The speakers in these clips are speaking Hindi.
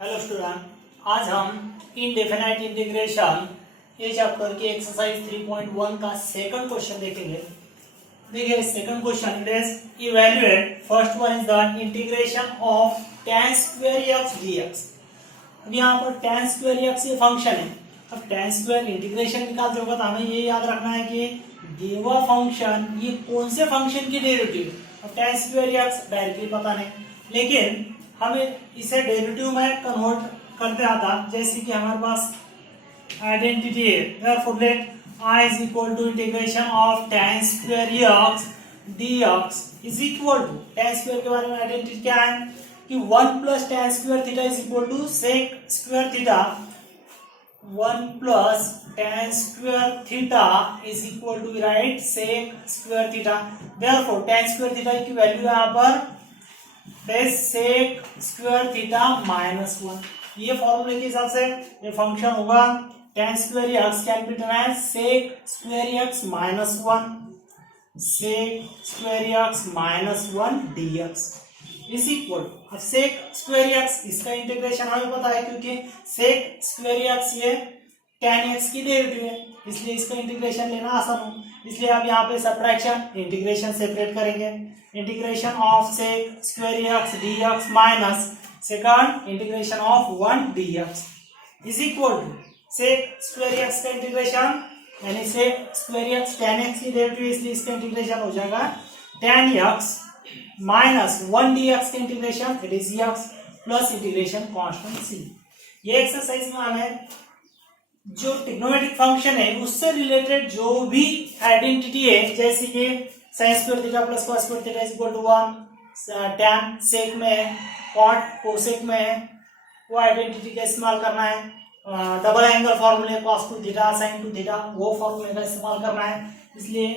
हेलो स्टूडेंट, आज हम इनडेफिनाइट इंटीग्रेशन ये चैप्टर की एक्सरसाइज 3.1 का सेकंड क्वेश्चन देखेंगे। देखिए second question is evaluate first one is the integration of tan square x dx। अब यहाँ पर tan स्क्वायर x ये फंक्शन है। अब tan स्क्वायर इंटीग्रेशन निकालते वक्त हमें ये याद रखना है कि दिया फंक्शन ये कौन से फंक्शन की डेरिवेटिव है। अब tan स्क्वायर x डायरेक्टली पता नहीं, लेकिन हमें इसे डेरिवेटिव में कन्वर्ट करते आता, जैसे कि हमारे पास आइडेंटिटी है। therefore let I is equal to integration of tan square x dx is equal to tan square के बारे में आइडेंटिटी क्या है कि 1 plus tan square theta is equal to sec square theta। 1 plus tan square theta is equal to right sec square theta। therefore tan square theta की वैल्यू यहाँ पर सेक स्क्वायर थीटा -1। ये फॉर्मूले के हिसाब से ये फंक्शन होगा tan square x can be written as sec square x -1 sec square x -1 dx is equal. अब सेक स्क्वायर x इसका इंटीग्रेशन हमें पता है, क्योंकि सेक स्क्वायर x ये tan x की डेरिवेटिव है, इसलिए इसका इंटीग्रेशन लेना आसान हो। इसलिए आप यहाँ पे सब्ट्रैक्शन इंटीग्रेशन सेपरेट करेंगे। Integration of sec square x dx minus second integration of 1 dx is equal to sec square x का इंटीग्रेशन यानी sec square x tan x की डेरिवेटिव, इसलिए इसका इंटीग्रेशन हो जाएगा tan x माइनस 1 dx का integration it is x plus integration constant c। ये एक्सरसाइज में हमें जो ट्रिग्नोमेट्रिक फंक्शन है उससे रिलेटेड जो भी आइडेंटिटी है, जैसे कि sin square theta plus cos square theta is equal to 1, tan sec में है, cot कोसेक में है, वो आइडेंटिटी का इस्तेमाल करना है। डबल एंगल फॉर्मूले cos two theta sin two theta वो फॉर्मूले का इस्तेमाल करना है। इसलिए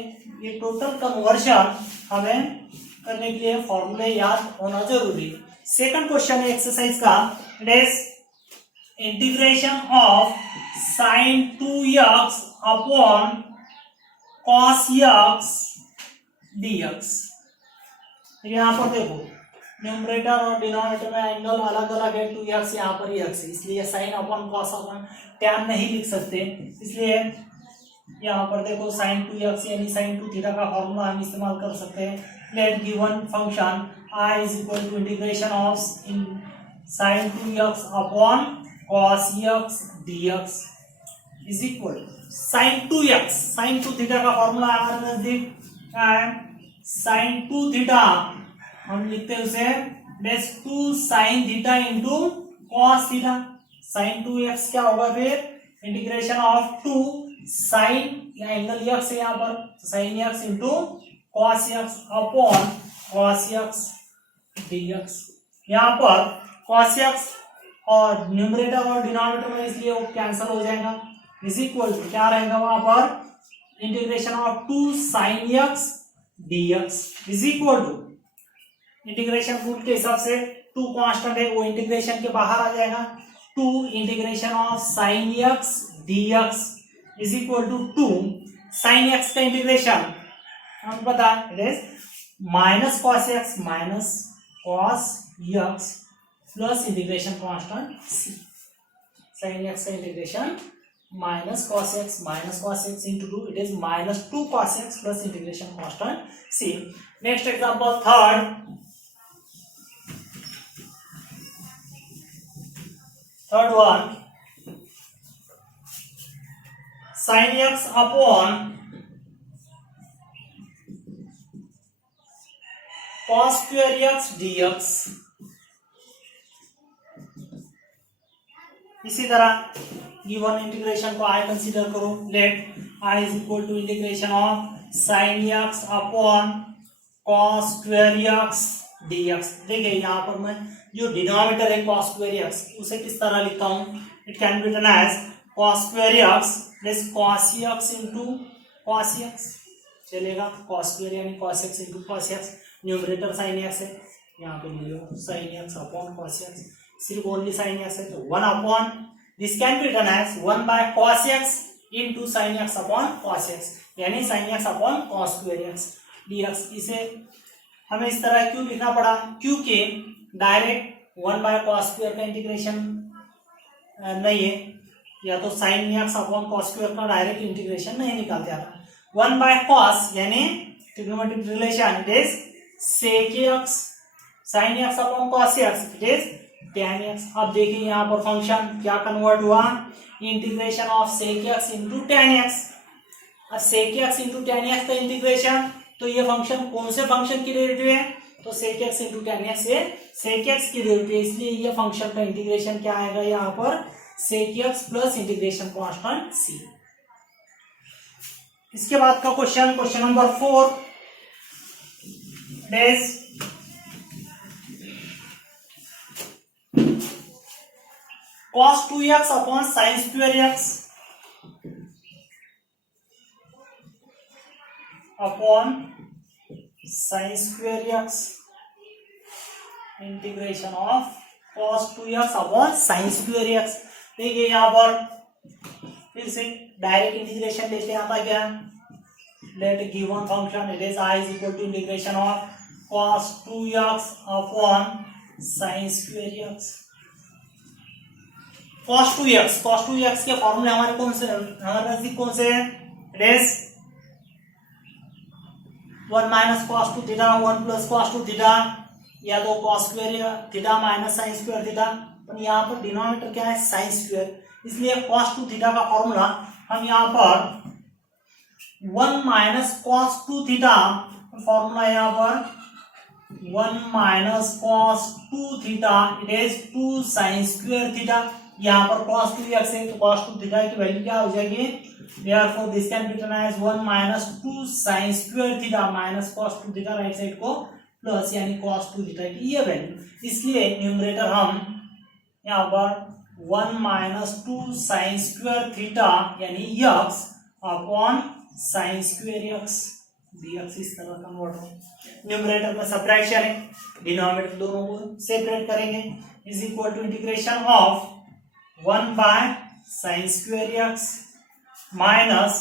ये टोटल कन्वर्जन हमें करने के लिए फॉर्मूले याद होना जरूरी है। सेकंड क्वेश्चन है एक्सरसाइज का, it is integration of sin 2x upon cos x dx। यहाँ पर देखो न्यूमरेटर और डिनोमिनेटर में एंगल अलग अलग है, 2x यहाँ पर ही x है, इसलिए sin upon cos upon tan नहीं लिख सकते। इसलिए यहाँ पर देखो sin 2x यानी sin 2 थीटा का फॉर्मूला हम इस्तेमाल कर सकते हैं। Let given function I is equal to integration of sin 2x upon cos x dx is equal sin 2x sin 2 theta का फॉर्मूला हमारे नजदीक sin 2 थीटा हम लिखते हैं उसे डेस 2 sin theta into cos theta. sin 2x क्या होगा फिर इंटीग्रेशन ऑफ 2 sin या एंगल x है यहाँ पर sin x into cos x upon cos x dx। यहाँ पर cos x और न्यूमरेटर और डिनोमिनेटर में इसलिए वो कैंसिल हो जाएगा, इज इक्वल टू क्या रहेगा वहां पर integration of 2 sin x dx is equal to integration rule के हिसाब से 2 कांस्टेंट है वो इंटीग्रेशन के बाहर आ जाएगा। 2 integration of sin x dx is equal to 2 sin x का इंटीग्रेशन हम पता है it is minus cos x minus cos x plus integration constant c। sin x का integration minus cos x into 2 it is minus 2 cos x plus integration constant c। Next example third one sin x upon cos square x dx। इसी तरह गिवन इंटीग्रेशन को I कंसीडर करो। Late I is equal to integration of sin x upon cos square x dx। देखिए यहाँ पर मैं जो डिनोमिनेटर है cos स्क्वायर x उसे किस तरह लिखता हूँ, it can be written as cos square x plus cos x into cos x चलेगा। cos स्क्वायर यानी cos x into cos x, numerator sin x है, यहाँ पे ले लो sin x upon cos x, सिर्फ ओनली sin x है तो 1 upon this can be written as 1 by cos x into sin x upon cos x यानी sin x upon cos square x dx। इसे हमें इस तरह क्यों लिखना पड़ा, क्योंकि डायरेक्ट 1/cos² का इंटीग्रेशन नहीं है, या तो sin x अपॉन cos² का डायरेक्ट इंटीग्रेशन नहीं निकालते आता। 1/cos यानी trigonometric relation it is sec x sin x upon cos x it is tan x। अब देखिए यहाँ पर फंक्शन क्या कन्वर्ट हुआ, integration of sec x into tan x। अब sec x into tan x का इंटीग्रेशन, तो ये फंक्शन कौन से फंक्शन की डेरिवेटिव है, तो sec x into tan x से sec x की डेरिवेटिव, इसलिए ये फंक्शन का इंटीग्रेशन क्या आएगा यहाँ पर sec x plus integration constant c। इसके बाद का question number 4 is cos 2x upon sin square x upon sin square x integration of cos 2x upon sin square x। देखिए यहाँ पर फिर से डायरेक्ट इंटीग्रेशन लेते हैं, आता क्या, let given function it is I is equal to integration of cos 2x upon sin square x। cos 2x के फॉर्मूले हमारे कौन से, हमारे नजदीक कौन से हैं, it is 1 minus cos 2 theta 1 plus cos 2 theta, या तो cos square theta minus sin square theta, पर यहाँ पर डिनोमिनेटर क्या है sin स्क्वायर, इसलिए cos 2 थीटा का फॉर्मूला हम यहाँ पर 1 माइनस cos 2 थीटा, फॉर्मूला यहाँ पर 1 minus cos 2 theta it is 2 sin square theta. यहाँ पर cos 2x है तो cos 2 थीटा की वैल्यू क्या हो जाएगी, therefore this can be written as 1 minus 2 sin square theta minus cos 2 theta, right side को प्लस यानी cos 2 थीटा की ये वैल्यू, इसलिए न्यूमरेटर हम यहाँ पर 1 minus 2 sin square theta यानी x upon sin square x dx इस तरह कन्वर्ट हो। न्यूमरेटर में सब्ट्रैक्शन है, डिनोमिनेटर दोनों को सेपरेट करेंगे, is equal to integration of 1 by sin square x minus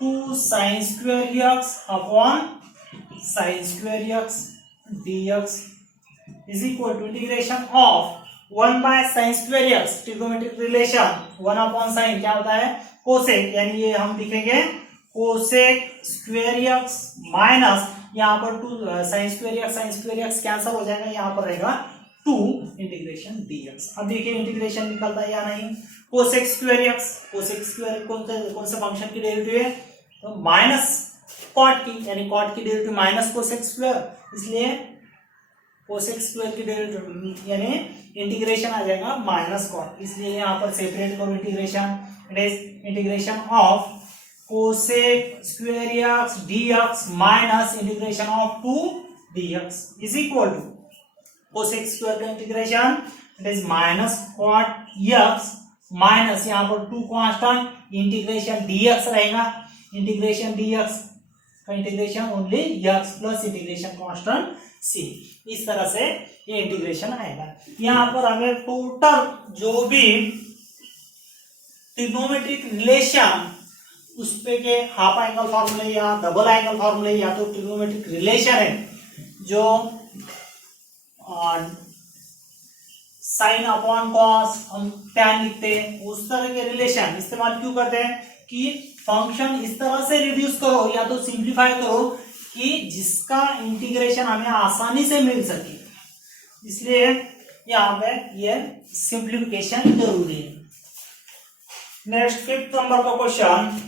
2 sin square x upon sin square x dx is equal to integration of 1 by sin square x, trigonometric relation 1 upon sin क्या होता है कोसेक, यानी ये हम लिखेंगे कोसेक स्क्वायर x माइनस यहाँ पर 2 sin square x कैंसिल हो जाएगा, यहाँ पर रहेगा 2 इंटीग्रेशन dx। अब देखिए इंटीग्रेशन निकलता है या नहीं, कोसेक स्क्वायर कौन से फंक्शन की डेरिवेटिव है, तो माइनस कॉट की, यानी कॉट की डेरिवेटिव माइनस कोसेक स्क्वायर, इसलिए कोसेक स्क्वायर की डेरिवेटिव यानी इंटीग्रेशन आ जाएगा माइनस कॉट, इसलिए यहाँ पर सेपरेट करो integration, it is integration of cosec square x dx minus integration of 2 dx is equal to cosec square का integration it is minus cot x minus यहाँ पर 2 कांस्टेंट, इंटीग्रेशन dx रहेगा, इंटीग्रेशन dx का integration only x plus integration constant c, इस तरह से ये इंटीग्रेशन आएगा। यहाँ पर हमें टोटल जो भी ट्रिग्नोमेट्रिक रिलेशन उस पे के हाफ एंगल फॉर्मूले या डबल एंगल फॉर्मूले या तो ट्रिग्नोमेट्रिक रिलेशन है जो साइन अपॉन कॉस हम टैन लिखते हैं, उस तरह के रिलेशन इस्तेमाल क्यों करते हैं कि फंक्शन इस तरह से रिड्यूस करो या तो सिंप्लीफाई करो कि जिसका इंटीग्रेशन हमें आसानी से मिल सके, इसलिए यहाँ पे ये सिंप्लीफिकेशन जरूरी है। नेक्स्ट 5th नंबर का question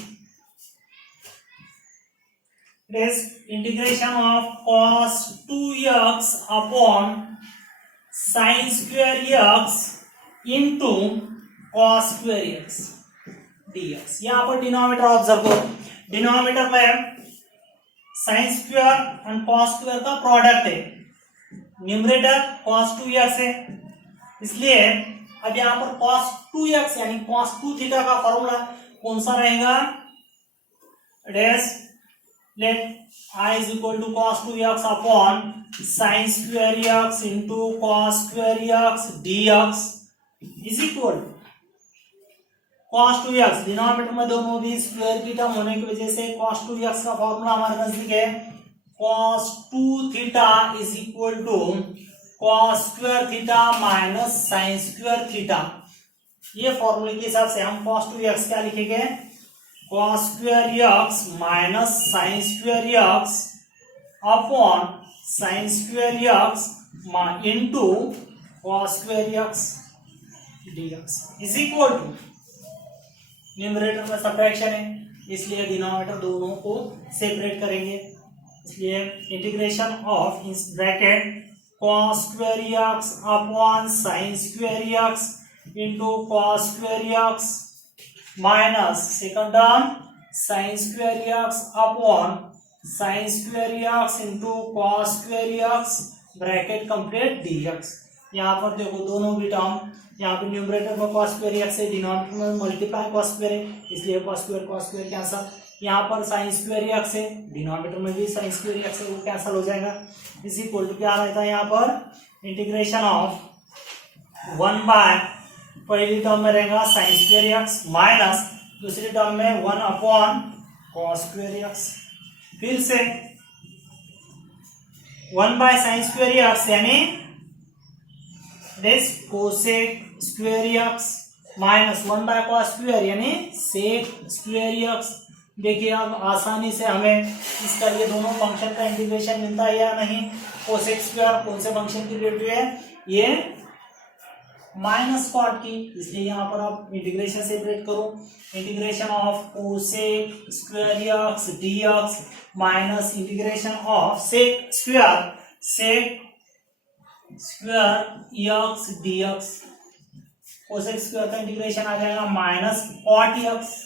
is integration of cos 2x upon sin square x into cos square x dx। यहाँ पर डिनोमिनेटर ऑब्जर्व करो, डिनोमिनेटर में sin square और cos square का प्रोडक्ट है, न्यूमरेटर cos 2x है, इसलिए अब यहाँ पर cos 2x यानी cos 2 थीटा का फॉर्मूला कौन सा रहेगा, it is let I is equal to cos 2x upon sin square x into cos square x dx is equal cos 2x, denominator में दोनों भी स्क्वायर की टर्म होने की वजह से cos 2x का फॉर्मूला हमारे नजदीक है cos 2 theta is equal to cos square theta minus sine square theta. ये फॉर्मूले के हिसाब से हम cos 2x क्या लिखेंगे, cos square x minus sine square x upon sine square x into cos square x dx is equal to, numerator में सब्ट्रैक्शन है इसलिए डिनोमिनेटर दोनों को सेपरेट करेंगे, इसलिए इंटीग्रेशन ऑफ इस bracket cos square x upon sine square x into cos square x minus second term sine square x upon sine square x into cos square x bracket complete dx। यहाँ पर देखो दोनों भी टर्म, यहाँ पे न्यूमरेटर में cos स्क्वायर x है, डिनोमिनेटर में मल्टीप्लाई cos स्क्वायर है इसलिए cos स्क्वायर कैंसल। यहाँ पर साइन स्क्वायर x है, डिनोमिनेटर में भी साइन स्क्वायर x है, वो कैंसल हो जाएगा। इस इक्वल टू क्या रहता है यहाँ पर इंटीग्रेशन ऑफ 1 बाय पहली टर्म में रहेगा साइन स्क्वायर x माइनस दूसरी टर्म में 1 अपॉन cos स्क्वायर x, फिर से 1 बाय साइन स्क्वायर x यानी cosec square x minus 1 by cos square यानी सेक स्क्वायर x। देखिए अब आसानी से हमें इसका ये दोनों फंक्शन का इंटीग्रेशन मिलता है या नहीं। कोसेक स्क्वायर कौन से फंक्शन की रिलेटिव है, ये माइनस कॉट की, इसलिए यहाँ पर आप इंटीग्रेशन सेपरेट करो। Integration of cosec square x dx minus integration of sec square x dx। Cosec square का इंटीग्रेशन आ जाएगा minus cot x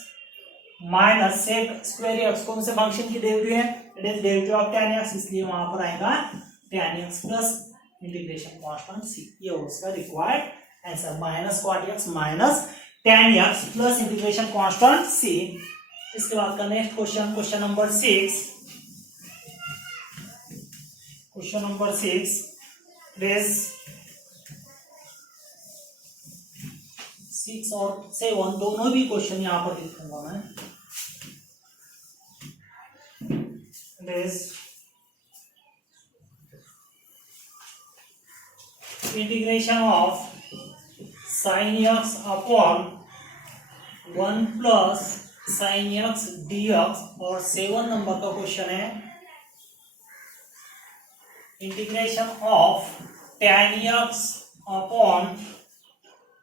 minus sec square x, कौन से फंक्शन की डेरिवेटिव है, it is derivative of tan x, इसलिए वहां पर आएगा tan x plus integration constant c। ये उसका required answer minus cot x minus tan x plus integration constant c। इसके बाद का next question, question number 6, question number 6 is 6 और 7 दोनों भी क्वेश्चन यहाँ पर लिखूंगा मैं। Integration of sine x upon 1 plus sine x dx, और 7 नंबर का क्वेश्चन है integration of tan x upon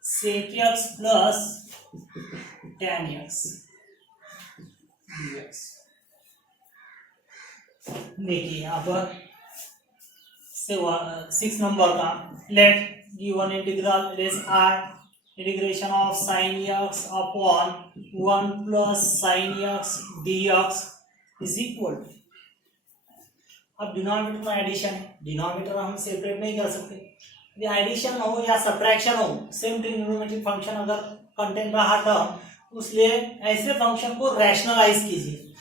sec x plus tan x dx। देखिए यहाँ पर 6 नंबर का let given integral is r integration of sine x upon 1 plus sine x dx is equal to, अब डिनोमिनेटर में एडिशन है, डिनोमिनेटर हम सेपरेट नहीं कर सकते, एडिशन हो या सब्ट्रैक्शन हो सेम ट्रिग्नोमेट्रिक फंक्शन अगर कंटेंट रहा टर्म, उसलिए ऐसे फंक्शन को रैशनलाइज कीजिए।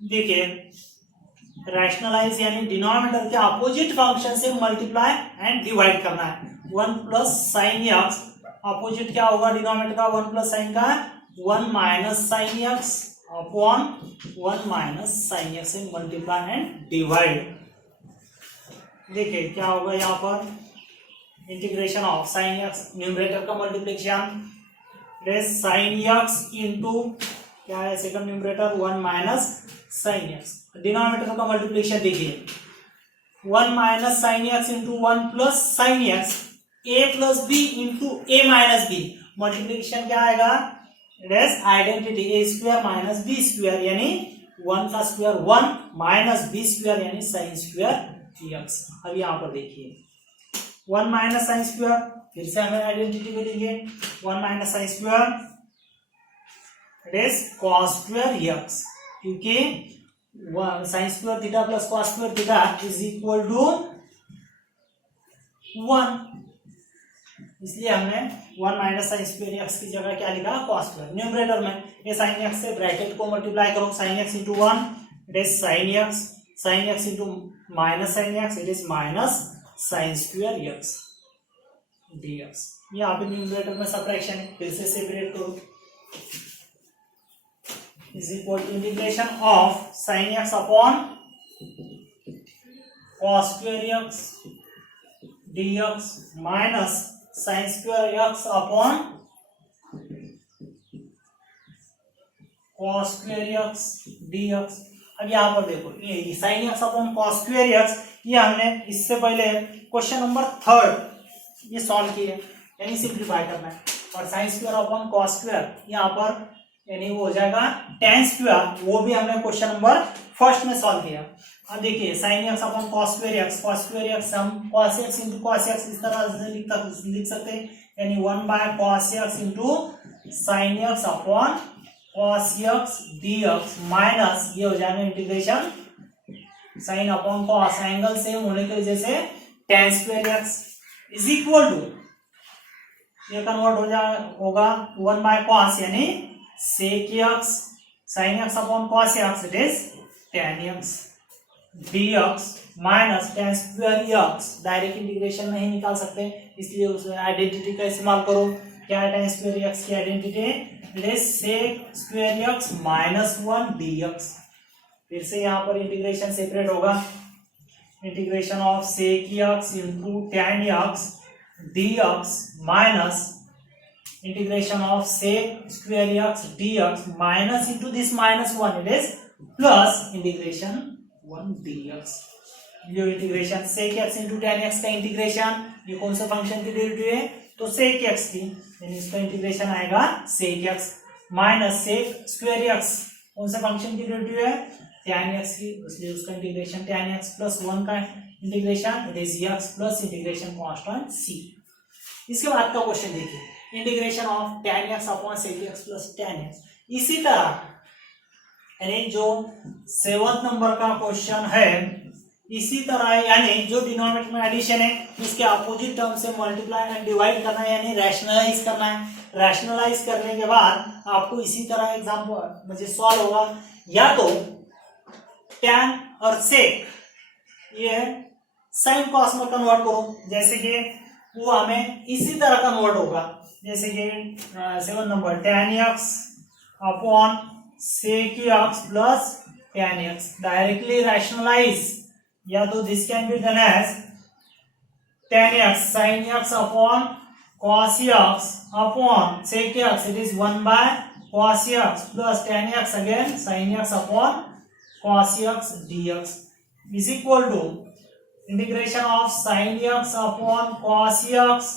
देखिए रैशनलाइज यानी डिनोमिनेटर के अपोजिट फंक्शन से मल्टीप्लाई एंड डिवाइड करना है। 1 प्लस साइन x अपोजिट क्या होगा डिनोमिनेटर का, 1 प्लस साइन का 1 minus sine x upon 1 minus sine x से मल्टीप्लाई एंड डिवाइड। देखिए क्या होगा यहाँ पर integration of sine x, numerator का मल्टीप्लिकेशन साइन x इंटू क्या है second numerator 1 minus sine x, denominator का मल्टीप्लिकेशन देखिए 1 minus sine x into 1 plus sine x, a plus b into a minus b, multiplication क्या आएगा, it is identity a square minus b square यानी 1 का स्क्वायर 1 माइनस b स्क्वायर यानी साइन स्क्वायर dx। अब यहाँ पर देखिए 1 माइनस साइन स्क्वायर, फिर से हमें आइडेंटिटी मिलेंगे 1 minus sine square it is cos square x, क्योंकि sine square theta plus cos square theta is equal to 1, इसलिए हमने 1 माइनस साइन स्क्वायर x की जगह क्या लिखा cos स्क्वायर। न्यूमरेटर में ये साइन x से ब्रैकेट को मल्टीप्लाई करो, sine x into 1 it is sine x into minus sine x it is minus sine square x dx। यहाँ पे न्यूमरेटर में सब्ट्रैक्शन है, फिर से सेपरेट करो, is equal to integration of sine x upon cos square x dx minus sine square x upon cos square x dx। अब यहाँ पर देखो ये sine x upon cos square x, ये हमने इससे पहले क्वेश्चन नंबर 3 ये सॉल्व किए, यानी सिंप्लीफाई करना है। और sine square upon cos square यहाँ पर यानी वो हो जाएगा tan स्क्वायर, वो भी हमने क्वेश्चन नंबर 1 में सॉल्व किया। अब देखिए sine x upon cos square X हम cos X into cos X इस तरह से लिख सकते हैं, यानी 1 by cos X into sine x upon cos X dx minus ये हो जाएगा integration sine upon cos, angle same होने की वजह से tan square X is equal to ये कन्वर्ट होगा 1 बाय कॉस यानी sec X sine x upon cos X it is tan x dx minus tan square x, direct integration नहीं निकाल सकते इसलिए उस आइडेंटिटी का इस्तेमाल करो। क्या है tan स्क्वायर एक्स की identity? It is sec square x minus 1 dx। फिर से यहाँ पर इंटीग्रेशन सेपरेट होगा, integration of sec x into tan x dx minus integration of sec square x dx minus into this minus 1 it is plus integration 1 dx। जो integration sec x into tan x का इंटीग्रेशन ये कौन सा फंक्शन की डेरिवेटिव है? तो सेक एक्स की, यानी इसका इंटीग्रेशन आएगा sec x minus sec square x कौन सा फंक्शन की डेरिवेटिव है? tan एक्स की, इसलिए उसका इंटीग्रेशन tan एक्स प्लस 1 का integration it is x plus integration constant c। इसके बाद का क्वेश्चन देखिए, integration of tan x upon sec x plus tan x. इसी तरह यानी जो 7th नंबर का क्वेश्चन है इसी तरह, यानी जो डिनोमिनेटर में एडिशन है उसके अपोजिट टर्म से मल्टीप्लाई एंड डिवाइड करना है, यानी रैशनलाइज करना है। रैशनलाइज करने के बाद आपको इसी तरह एग्जाम्पल मुझे सॉल्व होगा, या तो tan और sec ये साइन कॉस में कन्वर्ट करो, जैसे कि वो हमें इसी तरह कन्वर्ट होगा, जैसे कि 7 number tan x upon sec x plus tan x directly rationalise, या तो this can be done as tan x sin x upon cos x upon sec x it is 1 by cos x plus tan x again sin x upon cos x dx is equal to integration of sin x upon cos x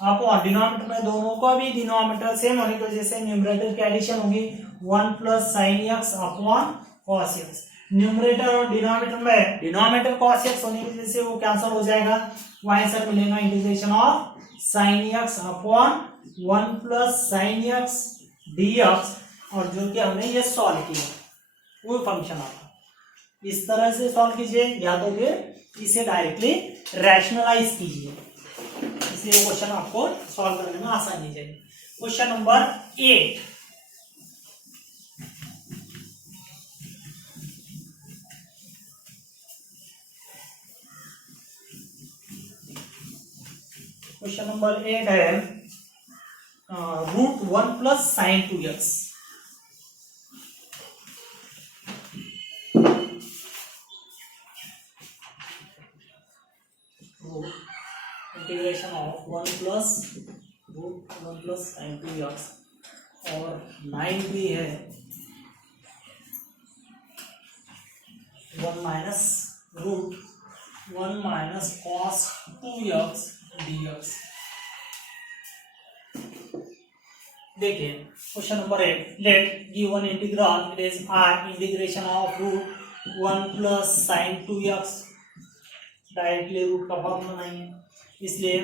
upon denominator में दोनों का भी डिनोमिनेटर सेम होने की वजह से न्यूमरेटर की एडिशन होगी 1 plus sin x upon cos x। Numerator और डिनोमिनेटर cos x होने की वजह से वो कैंसिल हो जाएगा, वहीं से मिलेगा integration of sin x upon 1 plus sin x dx, और जो कि हमने ये सॉल्व किया वो फंक्शन आता। इस तरह से सॉल्व कीजिए, या तो फिर इसे डायरेक्टली रैशनलाइज कीजिए, इसलिए क्वेश्चन आपको सॉल्व करने में आसानी जाएगी। क्वेश्चन नंबर 8, क्वेश्चन नंबर 8 है √1 plus sine 2x। Integration of 1 plus √1 plus sine 2x, और 9 भी है 1 minus √1 minus cos 2x dx। देखिए question number 8, let given integral it is r integration of √1 plus sine 2x, directly root का फॉर्मूला नहीं है इसलिए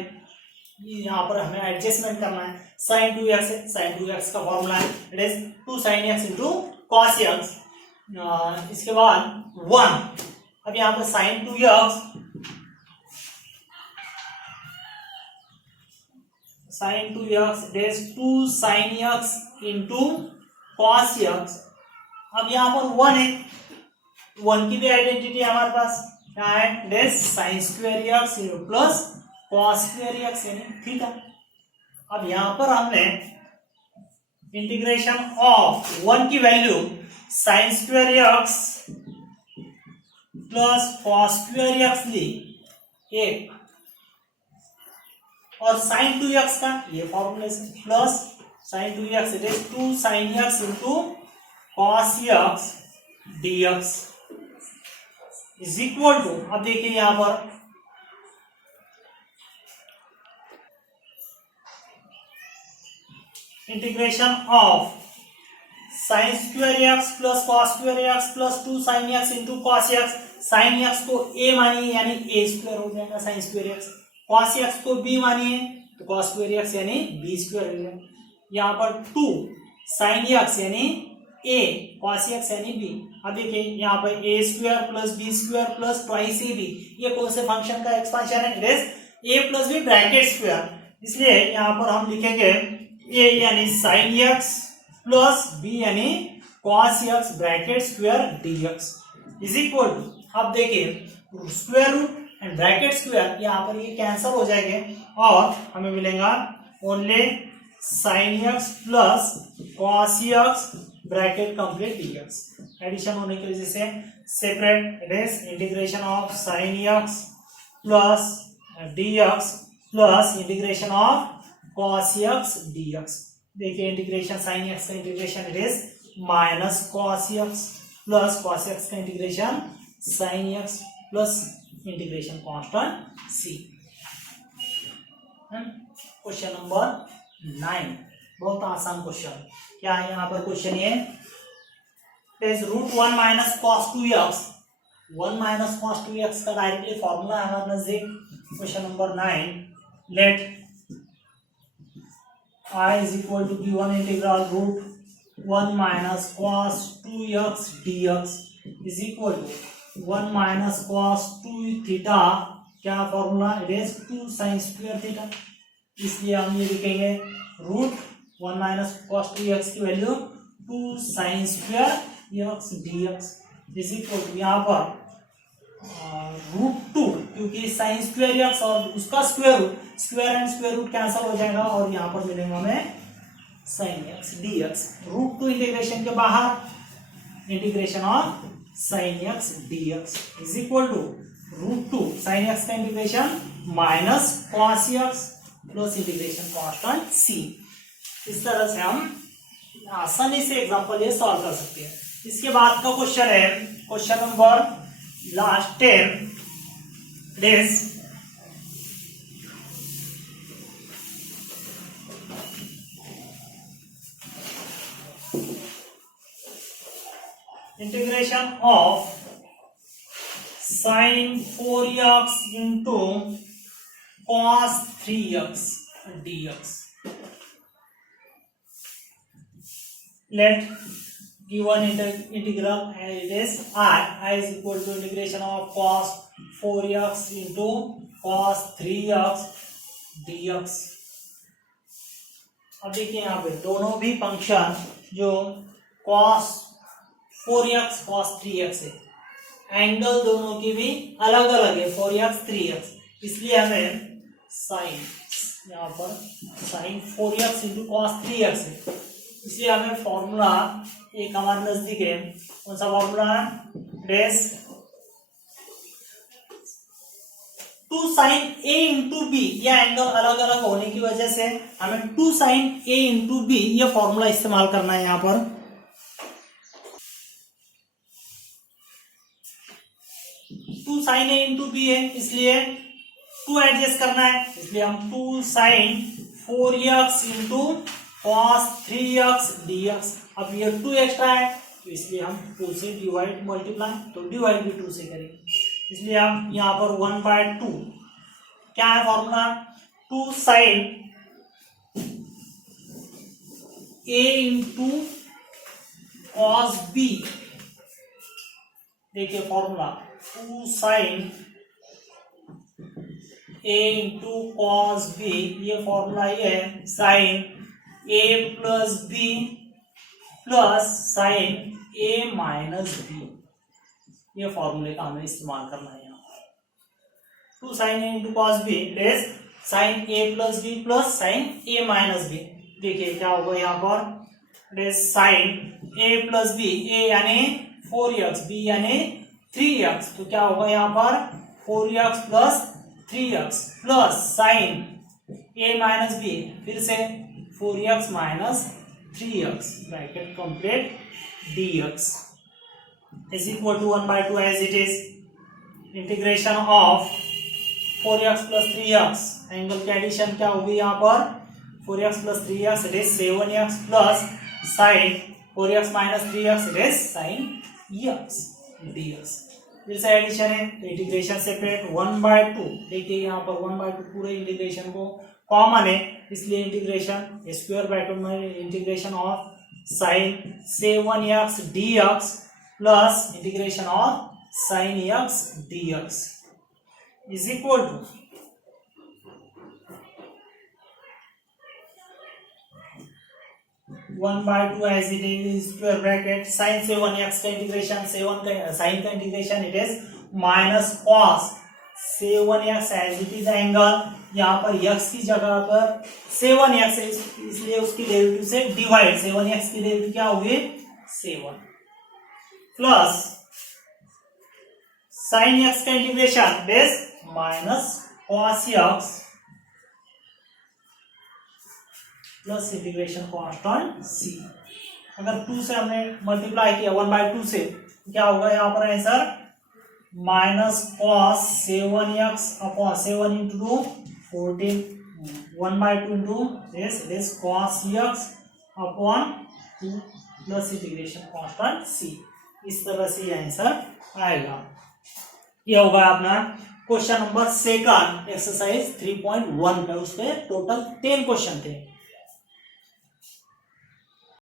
यहाँ पर हमें एडजस्टमेंट करना है। साइन 2x है, साइन 2x का फॉर्मूला है it is 2 sin x into cos x, इसके बाद 1, अब यहाँ पर sine 2x sin 2x it is 2 sin x into cos x। अब यहाँ पर 1 है, 1 की भी आइडेंटिटी हमारे पास क्या है, it is sine square x plus cos square x यानी थीटा। अब यहां पर हमने इंटीग्रेशन ऑफ 1 की value sine square x plus cos square x ली एक, और साइन 2x का ये फॉर्मूले से plus sine 2x it is 2 sin x into cos x dx is equal to, अब देखिए यहां पर integration of sine square x plus cos square x plus 2 sin x into cos x. Sine x को a मानिए यानी a स्क्वायर हो जाएगा sign square x, cos x को b मानिए तो कॉस स्क्वायर एक्स यानी b स्क्वायर हो जाएगा। यहाँ पर 2 sin x यानी a, कॉस एक्स यानी b। अब देखिए यहाँ पर a square plus b square plus twice ab, ये कौन से फंक्शन का एक्सपांशन है? It is a plus b bracket square, इसलिए यहाँ पर हम लिखेंगे a यानी sin x प्लस b यानी cos x bracket square dx is equal to, अब देखिए square root and bracket square यहाँ पर ये कैंसिल हो जाएंगे और हमें मिलेगा only sin x plus cos x bracket complete dx। Addition होने की वजह से separate, it is integration of sin x plus dx plus integration of cos x dx। देखिए इंटीग्रेशन साइन एक्स का integration it is minus cos X plus cos X का integration sine X plus integration constant C. Question number 9, बहुत आसान क्वेश्चन। क्या है यहाँ पर क्वेश्चन? ये is root 1 minus cos 2x, 1 minus cos 2x का डायरेक्टली फॉर्मूला है हमारे नजदीक। Question number 9, let I is equal to given integral root 1 minus cos 2x dx is equal to 1 minus cos 2 theta, क्या formula? It is 2 sin square theta, इसलिए हम ये लिखेंगे रूट 1 माइनस cos 2x की value 2 sin square x dx is equal to, यहाँ पर रूट 2, क्योंकि साइन स्क्वायर एक्स और उसका square root, square and square root cancel हो जाएगा और यहाँ पर मिलेगा हमें sine X dx। Root 2 integration के बाहर integration of sine X dx is equal to root 2 sine x का integration minus cos X plus integration constant C. इस तरह से हम आसानी से एग्जांपल ये सॉल्व कर सकते हैं। इसके बाद का क्वेश्चन है question number last 10 is integration of sin 4x into cos 3x dx। Let given integral it is I is equal to integration of cos 4x into cos 3x dx। अब देखिए यहाँ पे दोनों भी फंक्शन जो cos 4x cos 3x है, एंगल दोनों की भी अलग अलग है 4x 3x, इसलिए हमें साइन यहाँ पर sign 4x into cos 3x है, इसलिए हमें फॉर्मूला एक हमारे नजदीक है। कौन सा फॉर्मूला है? डेस 2 sin a इंटू बी, यह एंगल अलग अलग होने की वजह से हमें 2 sin a इंटू बी यह फॉर्मूला इस्तेमाल करना है। यहाँ पर 2 sin a इंटू बी है, इसलिए 2 एडजस्ट करना है, इसलिए हम 2 sin 4x into cos 3x dx। अब ये 2 एक्स्ट्रा है तो इसलिए हम 2 से डिवाइड मल्टीप्लाई, तो डिवाइड भी 2 से करेंगे, इसलिए हम यहाँ पर 1/2 क्या है formula? 2 sin a into cos b। देखिए formula 2 sin a into cos b, ये फॉर्मूला ये है sin a plus b plus sin a minus b, ये फॉर्मूले का हमें इस्तेमाल करना है। यहाँ 2 sin a into cos b is sin a plus b plus sin a minus b। देखिए क्या होगा यहाँ पर, it is sin a plus b, a यानी 4x, b यानी 3x, तो क्या होगा यहाँ पर 4x plus 3x plus sin a minus b, फिर से 4x minus 3x bracket complete dx is equal to 1/2 as it is. Integration of 4x plus 3x, angle की एडिशन क्या होगी यहाँ पर 4x plus 3x it is 7x plus sin 4x minus 3x it is sin x dx. फिर से एडिशन है तो इंटीग्रेशन सेपरेट 1/2, देखिए यहाँ पर 1/2 पूरे इंटीग्रेशन को कॉमन है इसलिए इंटीग्रेशन स्क्वायर ब्रैकेट में integration of sin 7x dx plus integration of sin x dx is equal to 1/2 as it is square bracket sin 7x का इंटीग्रेशन 7 का sin का integration it is minus cos 7x as it is angle, यहाँ पर x की जगह पर 7x है इसलिए उसकी डेरिवेटिव से डिवाइड, 7x की डेरिवेटिव क्या होगी 7 प्लस sin x का integration base minus cos x plus integration constant c। अगर 2 से हमने मल्टीप्लाई किया 1/2 से क्या होगा यहाँ पर answer minus cos 7x upon 7 into 2 14 1/2 into this cos x upon 2 plus integration constant c। इस तरह से ये आंसर आएगा। ये होगा अपना क्वेश्चन नंबर 2 एक्सरसाइज 3.1 पे, उस पे टोटल 10 क्वेश्चन थे।